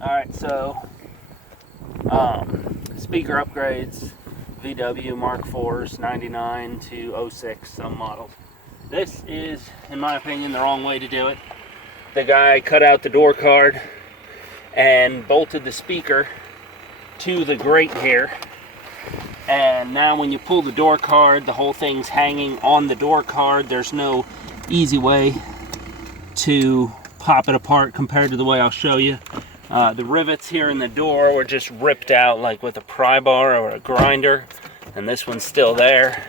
Alright, so speaker upgrades, VW Mark 4s, 99 to 06, some models. This is, in my opinion, the wrong way to do it. The guy cut out the door card and bolted the speaker to the grate here. And now when you pull the door card, the whole thing's hanging on the door card. There's no easy way to pop it apart compared to the way I'll show you. The rivets here in the door were just ripped out like with a pry bar or a grinder, and this one's still there.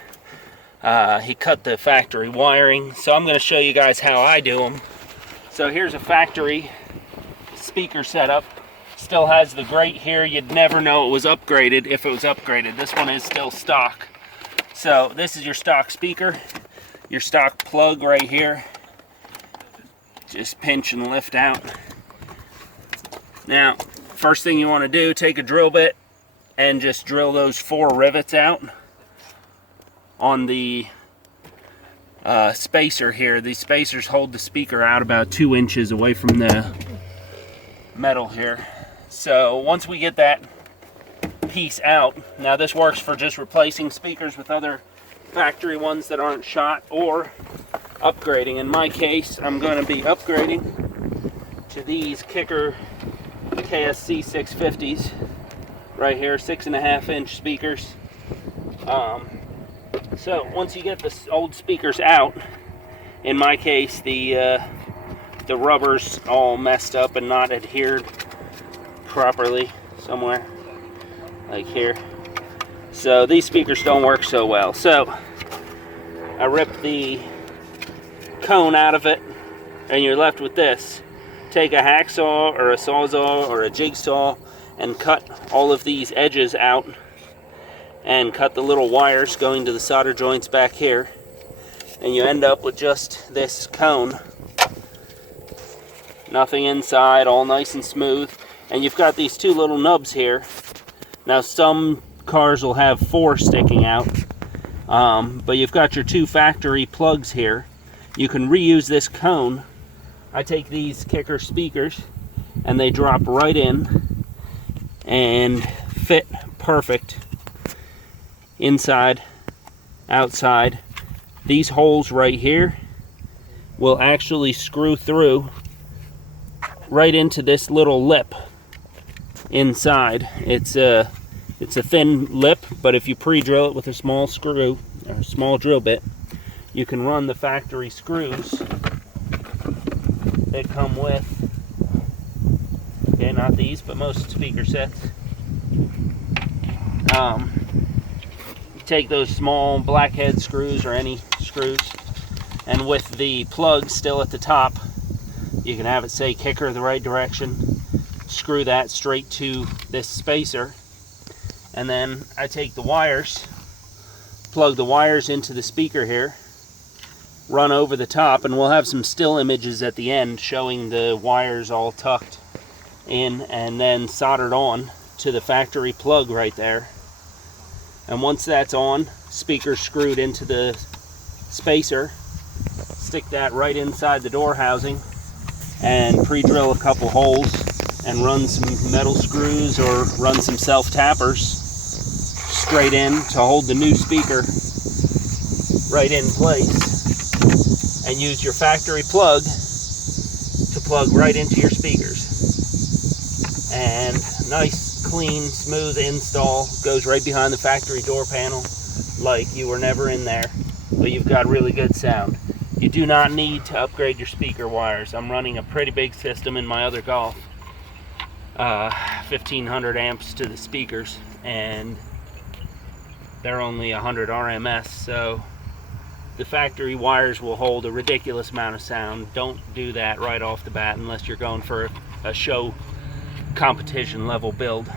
He cut the factory wiring, so I'm going to show you guys how I do them. So here's a factory speaker setup. Still has the grate here. You'd never know it was upgraded if it was upgraded. This one is still stock. So this is your stock speaker, your stock plug right here. Just pinch and lift out. Now, first thing you want to do, take a drill bit and just drill those 4 rivets out on the spacer here. These spacers hold the speaker out about 2 inches away from the metal here. So once we get that piece out, now this works for just replacing speakers with other factory ones that aren't shot or upgrading. In my case, I'm going to be upgrading to these Kicker KSC 650s right here, 6.5 inch speakers. So once you get the old speakers out, in my case the rubber's all messed up and not adhered properly somewhere like here, so these speakers don't work so well. So I ripped the cone out of it and you're left with this. Take a hacksaw or a sawzall or a jigsaw and cut all of these edges out and cut the little wires going to the solder joints back here, and you end up with just this cone. Nothing inside, all nice and smooth. And you've got these 2 little nubs here. Now some cars will have 4 sticking out, but you've got your 2 factory plugs here. You can reuse this cone. I take these Kicker speakers and they drop right in and fit perfect inside, outside. These holes right here will actually screw through right into this little lip inside. It's a thin lip, but if you pre-drill it with a small screw or a small drill bit, you can run the factory screws that come with, okay, not these, but most speaker sets. Take those small blackhead screws or any screws, and with the plug still at the top, you can have it say Kicker the right direction. Screw that straight to this spacer, and then I take the wires, plug the wires into the speaker here, run over the top, and we'll have some still images at the end showing the wires all tucked in and then soldered on to the factory plug right there. And once that's on, speaker screwed into the spacer, stick that right inside the door housing and pre-drill a couple holes and run some metal screws or run some self-tappers straight in to hold the new speaker right in place, and use your factory plug to plug right into your speakers. And nice, clean, smooth install. Goes right behind the factory door panel like you were never in there, but you've got really good sound. You do not need to upgrade your speaker wires. I'm running a pretty big system in my other Golf, 1500 amps to the speakers, and they're only 100 RMS, so the factory wires will hold a ridiculous amount of sound. Don't do that right off the bat unless you're going for a show competition level build.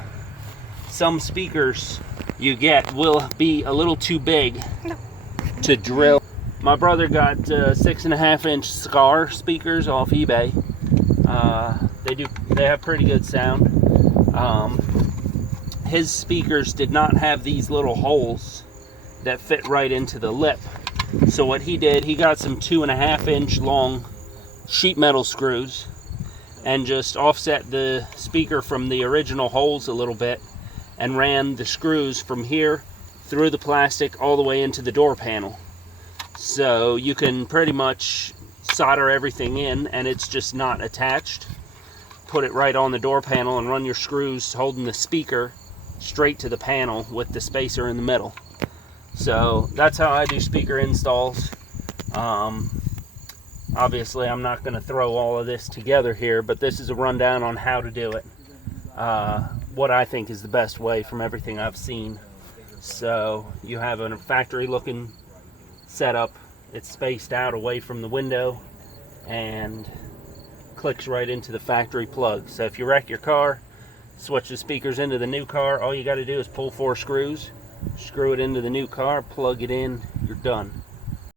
Some speakers you get will be a little too big to drill. My brother got 6.5 inch Scar speakers off eBay. They have pretty good sound. His speakers did not have these little holes that fit right into the lip. So what he did, he got some 2.5 inch long sheet metal screws and just offset the speaker from the original holes a little bit and ran the screws from here through the plastic all the way into the door panel. So you can pretty much solder everything in and it's just not attached. Put it right on the door panel and run your screws holding the speaker straight to the panel with the spacer in the middle. So that's how I do speaker installs. Obviously I'm not going to throw all of this together here, but this is a rundown on how to do it. What I think is the best way from everything I've seen. So you have a factory looking setup. It's spaced out away from the window and clicks right into the factory plug. So if you wreck your car, switch the speakers into the new car, all you got to do is pull 4 screws, screw it into the new car, plug it in, you're done.